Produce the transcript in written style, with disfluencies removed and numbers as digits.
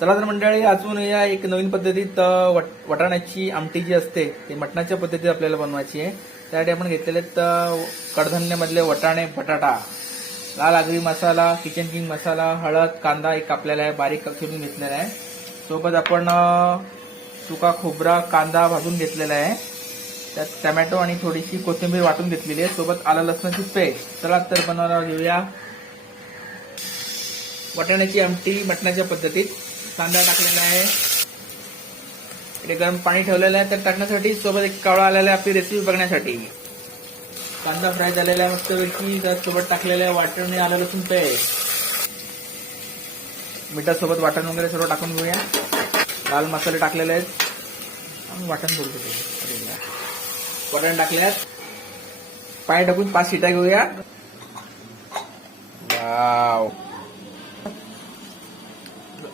चला तर मंडळी, अजून या एक नवीन पद्धतीत वटाण्याची आमटी जी असते ती मटणाच्या पद्धतीत आपल्याला बनवायची आहे. त्यासाठी आपण घेतलेले आहेत कडधान्यामधले वटाणे, बटाटा, लाल आगरी मसाला, किचन किंग मसाला, हळद, कांदा एक कापलेला आहे, बारीक चिरून घेतलेला आहे. सोबत आपण सुका खोबरा, कांदा भाजून घेतलेला आहे. त्यात टमॅटो आणि थोडीशी कोथिंबीर वाटून घेतलेली आहे. सोबत आलं लसणाची पेस्ट. चला तर बनवायला घेऊया वटाण्याची आमटी मटणाच्या पद्धतीत. कांदा टाकलेला आहे, इथे गरम पाणी ठेवलेलं आहे त्यात टाकण्यासाठी. सोबत एक कावळा आलेला आहे आपली रेसिपी बघण्यासाठी. कांदा फ्राय झालेला आहे मस्तपैकी. त्यासोबत टाकलेलं आहे वाटण, आलं लसूण पेस्ट. मिठासोबत वाटण वगैरे सर्व टाकून घेऊया. लाल मसाले टाकलेले आहेत. वाटण बोलतो वाटण टाकल्यात. पाणी टाकून 5 शिट्या घेऊया. वाव.